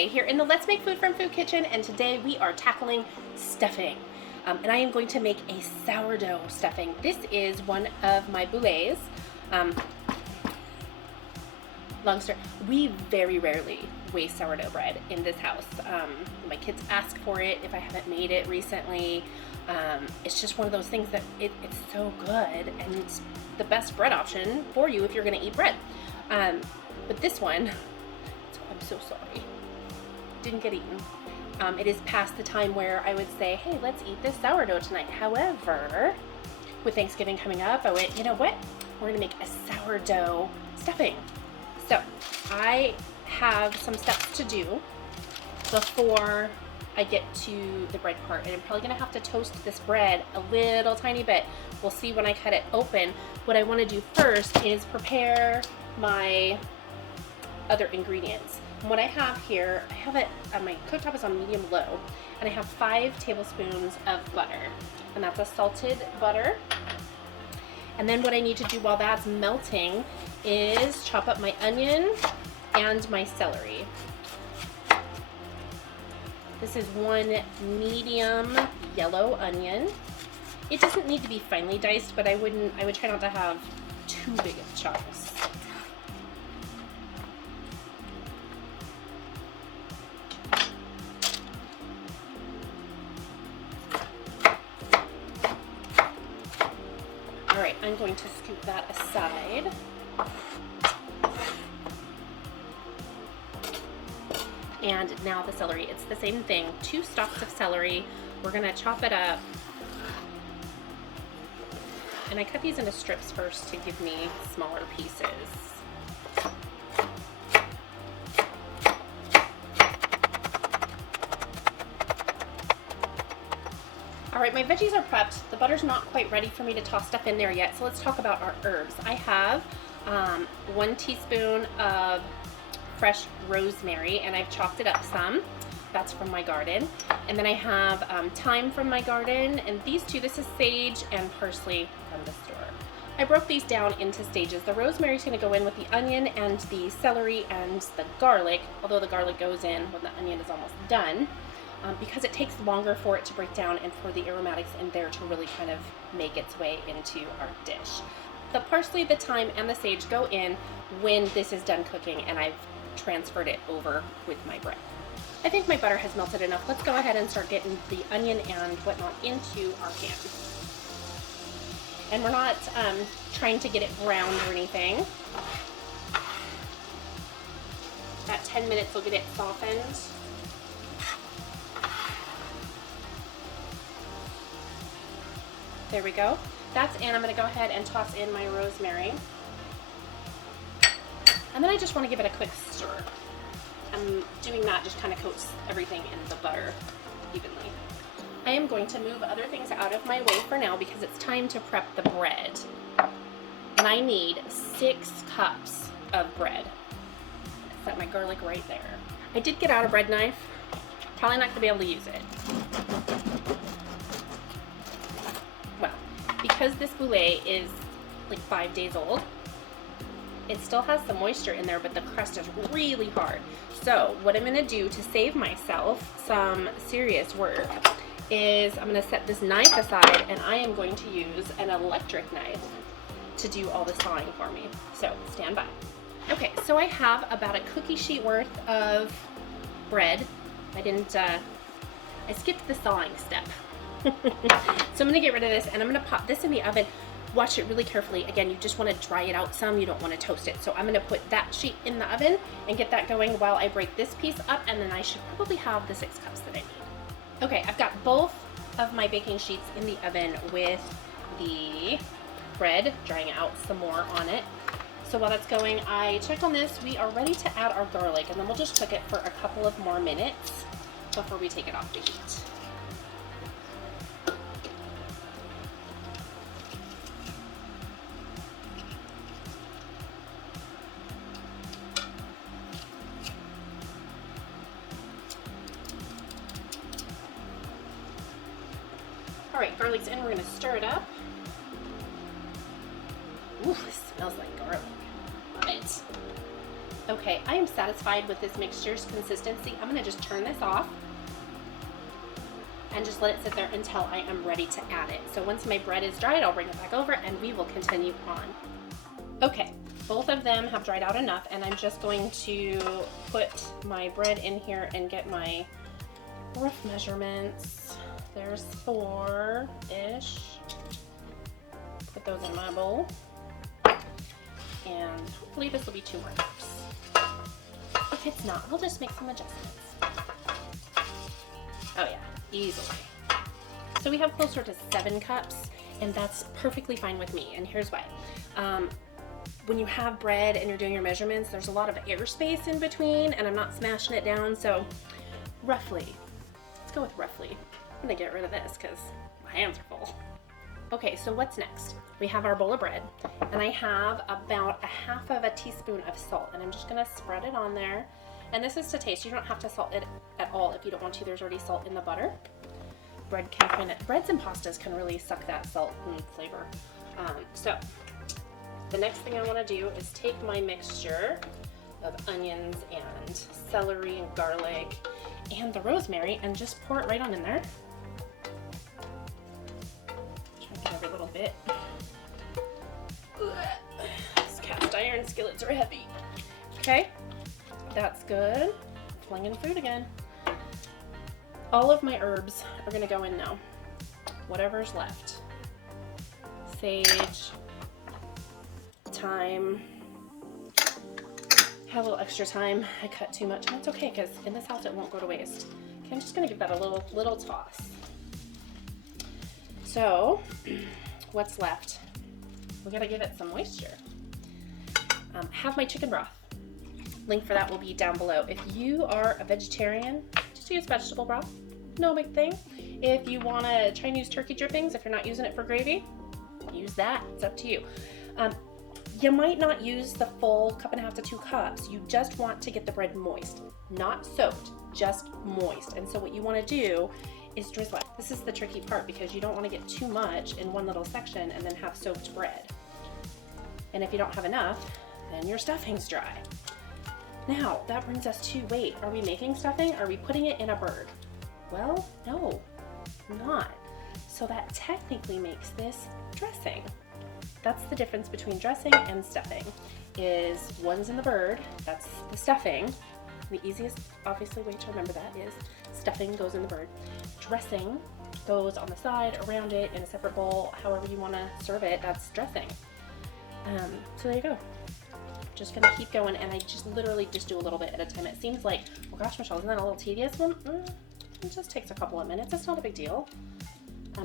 Day here in the Let's Make Food from Food Kitchen, and today we are tackling stuffing. And I am going to make a sourdough stuffing. This is one of my boulets. Long story, we very rarely waste sourdough bread in this house. My kids ask for it if I haven't made it recently. It's just one of those things that it's so good, and it's the best bread option for you if you're gonna eat bread. But this one, I'm so sorry, didn't get eaten. It is past the time where I would say, hey, let's eat this sourdough tonight. However, with Thanksgiving coming up, I went, you know what? We're gonna make a sourdough stuffing. So I have some steps to do before I get to the bread part, and I'm probably gonna have to toast this bread a little tiny bit. We'll see when I cut it open. What I wanna do first is prepare my other ingredients. And what I have here, I have it, my cooktop is on medium low, and I have 5 tablespoons of butter, and that's a salted butter. And then what I need to do while that's melting is chop up my onion and my celery. This is 1 medium yellow onion. It doesn't need to be finely diced, but I would try not to have too big of chunks. All right, I'm going to scoop that aside. And now the celery, it's the same thing. 2 stalks of celery. We're gonna chop it up. And I cut these into strips first to give me smaller pieces. All right, my veggies are prepped. The butter's not quite ready for me to toss stuff in there yet, so let's talk about our herbs. I have 1 teaspoon of fresh rosemary, and I've chopped it up some. That's from my garden. And then I have thyme from my garden, and these 2, this is sage and parsley from the store. I broke these down into stages. The rosemary is going to go in with the onion and the celery and the garlic, although the garlic goes in when the onion is almost done. Because it takes longer for it to break down and for the aromatics in there to really kind of make its way into our dish. The parsley, the thyme, and the sage go in when this is done cooking and I've transferred it over with my bread. I think my butter has melted enough. Let's go ahead and start getting the onion and whatnot into our pan. And we're not trying to get it browned or anything. That 10 minutes will get it softened. There we go. That's in. I'm going to go ahead and toss in my rosemary. And then I just want to give it a quick stir. Doing that just kind of coats everything in the butter evenly. I am going to move other things out of my way for now because it's time to prep the bread. And I need 6 cups of bread. Set my garlic right there. I did get out a bread knife. Probably not going to be able to use it. Well, because this boulet is like 5 days old, it still has some moisture in there, but the crust is really hard. So what I'm gonna do to save myself some serious work is I'm gonna set this knife aside, and I am going to use an electric knife to do all the sawing for me. So stand by. Okay, so I have about a cookie sheet worth of bread. I skipped the sawing step. So I'm gonna get rid of this, and I'm gonna pop this in the oven. Watch it really carefully. Again, you just want to dry it out some. You don't want to toast it. So I'm going to put that sheet in the oven and get that going while I break this piece up, and then I should probably have the 6 cups that I need. Okay, I've got both of my baking sheets in the oven with the bread drying out some more on it. So while that's going, I checked on this. We are ready to add our garlic, and then we'll just cook it for a couple of more minutes before we take it off the heat. All right, garlic's in. We're gonna stir it up. Ooh, this smells like garlic. Love it. Okay, I am satisfied with this mixture's consistency. I'm gonna just turn this off and just let it sit there until I am ready to add it. So once my bread is dried, I'll bring it back over and we will continue on. Okay, both of them have dried out enough, and I'm just going to put my bread in here and get my rough measurements. There's 4-ish. Put those in my bowl. And hopefully this will be 2 more cups. If it's not, we'll just make some adjustments. Oh yeah, easily. So we have closer to 7 cups, and that's perfectly fine with me, and here's why. When you have bread and you're doing your measurements, there's a lot of airspace in between, and I'm not smashing it down, so roughly. Let's go with roughly. I'm gonna get rid of this because my hands are full. Okay, so what's next? We have our bowl of bread, and I have about 1/2 teaspoon of salt, and I'm just gonna spread it on there. And this is to taste. You don't have to salt it at all if you don't want to. There's already salt in the butter. Breads and pastas can really suck that salt and flavor. So the next thing I want to do is take my mixture of onions and celery and garlic and the rosemary and just pour it right on in there. Try to get every little bit. These cast iron skillets are heavy. Okay, that's good. Flinging food again. All of my herbs are gonna go in now. Whatever's left. Sage, thyme. Have a little extra thyme. I cut too much, and it's okay because in this house it won't go to waste. Okay, I'm just gonna give that a little toss. So, what's left? We gotta give it some moisture. Have my chicken broth. Link for that will be down below. If you are a vegetarian, just use vegetable broth. No big thing. If you want to try and use turkey drippings, if you're not using it for gravy, use that. It's up to you. You might not use the full 1.5 to 2 cups. You just want to get the bread moist, not soaked, just moist. And so what you want to do is drizzle it. This is the tricky part because you don't want to get too much in one little section and then have soaked bread. And if you don't have enough, then your stuffing's dry. Now, that brings us to, wait, are we making stuffing? Are we putting it in a bird? Well, no, not. So that technically makes this dressing. That's the difference between dressing and stuffing, is one's in the bird, that's the stuffing. The easiest, obviously, way to remember that is stuffing goes in the bird. Dressing goes on the side, around it, in a separate bowl, however you want to serve it, that's dressing. So there you go. Just gonna keep going, and I just literally just do a little bit at a time. It seems like, oh gosh, Michelle, isn't that a little tedious? Well, it just takes a couple of minutes. It's not a big deal.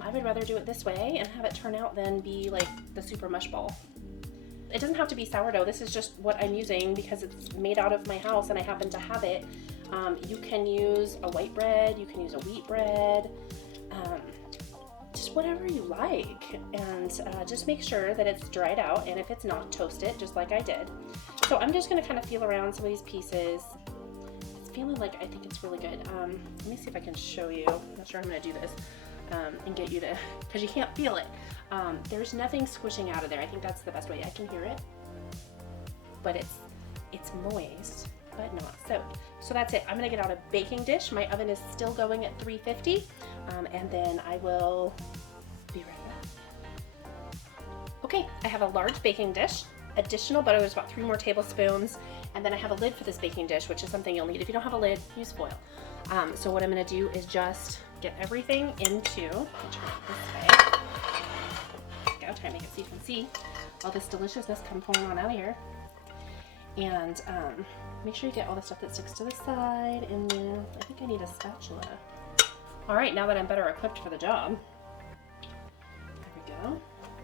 I would rather do it this way and have it turn out than be like the super mush ball. It doesn't have to be sourdough. This is just what I'm using because it's made out of my house and I happen to have it. You can use a white bread, you can use a wheat bread, just whatever you like. And just make sure that it's dried out, and if it's not, toast it just like I did. So I'm just gonna kind of feel around some of these pieces. It's feeling like I think it's really good. Let me see if I can show you. I'm not sure I'm gonna do this. And get you to, because you can't feel it. There's nothing squishing out of there. I think that's the best way. I can hear it, but it's moist, but not soaked. So that's it. I'm gonna get out a baking dish. My oven is still going at 350, and then I will be right back. Okay, I have a large baking dish. Additional butter, there's about 3 more tablespoons, and then I have a lid for this baking dish, which is something you'll need. If you don't have a lid, use foil. So what I'm gonna do is just get everything into, I'll turn it this way. Go, try to make it so you can see all this deliciousness come pouring on out of here. And make sure you get all the stuff that sticks to the side in there. I think I need a spatula. All right, now that I'm better equipped for the job. There we go.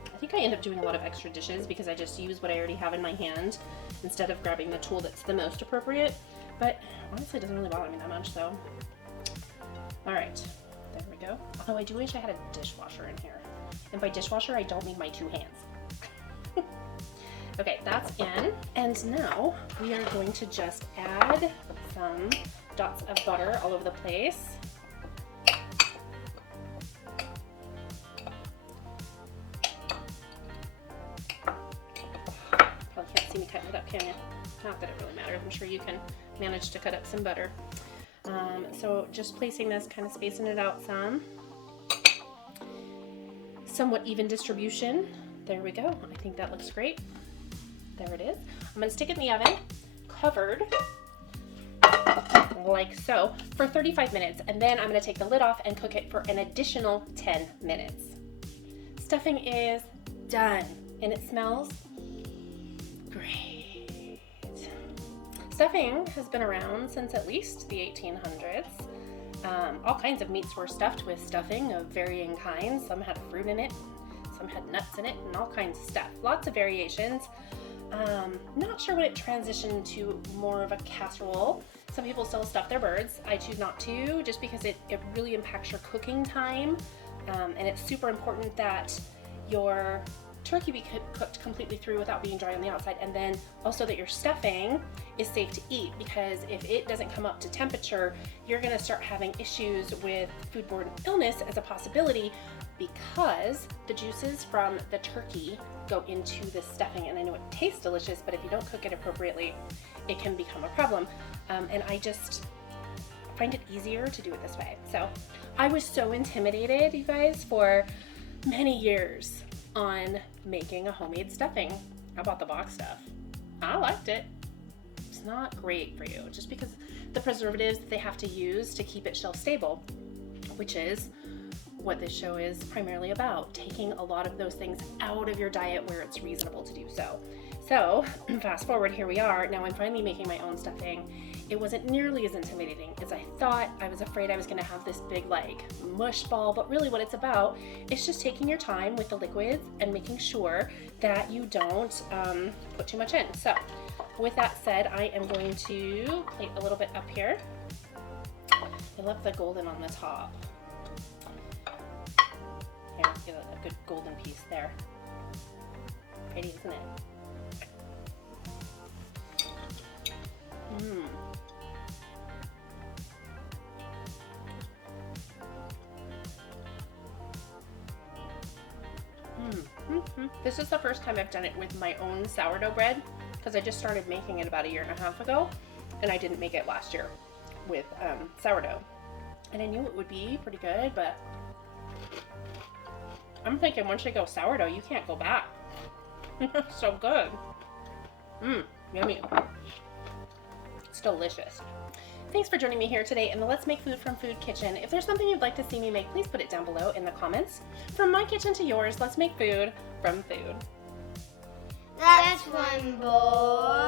I think I end up doing a lot of extra dishes because I just use what I already have in my hand instead of grabbing the tool that's the most appropriate. But honestly, it doesn't really bother me that much, so. All right, there we go. Although I do wish I had a dishwasher in here. And by dishwasher, I don't mean my 2 hands. Okay, that's in. And now we are going to just add some dots of butter all over the place. Probably can't see me cutting it up, can you? not that it really matters. I'm sure you can manage to cut up some butter. So just placing this, kind of spacing it out some. Somewhat even distribution. There we go. I think that looks great. There it is. I'm going to stick it in the oven, covered, like so, for 35 minutes. And then I'm going to take the lid off and cook it for an additional 10 minutes. Stuffing is done, and it smells great. Stuffing has been around since at least the 1800s. All kinds of meats were stuffed with stuffing of varying kinds. Some had fruit in it, some had nuts in it, and all kinds of stuff. Lots of variations. Not sure when it transitioned to more of a casserole. Some people still stuff their birds. I choose not to, just because it really impacts your cooking time. And it's super important that your turkey be cooked completely through without being dry on the outside, and then also that your stuffing is safe to eat, because if it doesn't come up to temperature, you're going to start having issues with foodborne illness as a possibility, because the juices from the turkey go into the stuffing. And I know it tastes delicious, but if you don't cook it appropriately, it can become a problem. And I just find it easier to do it this way. So I was so intimidated, you guys, for many years on making a homemade stuffing. I bought the box stuff. I liked it. It's not great for you, just because the preservatives that they have to use to keep it shelf stable, which is what this show is primarily about, taking a lot of those things out of your diet where it's reasonable to do so. So fast forward, here we are. Now I'm finally making my own stuffing. It wasn't nearly as intimidating as I thought. I was afraid I was gonna have this big like mush ball, but really what it's about is just taking your time with the liquids and making sure that you don't put too much in. So with that said, I am going to plate a little bit up here. I love the golden on the top. Here, get a good golden piece there. Pretty, isn't it? This is the first time I've done it with my own sourdough bread, because I just started making it about 1.5 years ago, and I didn't make it last year with sourdough. And I knew it would be pretty good, but I'm thinking once you go sourdough, you can't go back. So good. Yummy. It's delicious. Thanks for joining me here today in the Let's Make Food from Food kitchen. If there's something you'd like to see me make, please put it down below in the comments. From my kitchen to yours, let's make food from food. That's one boy.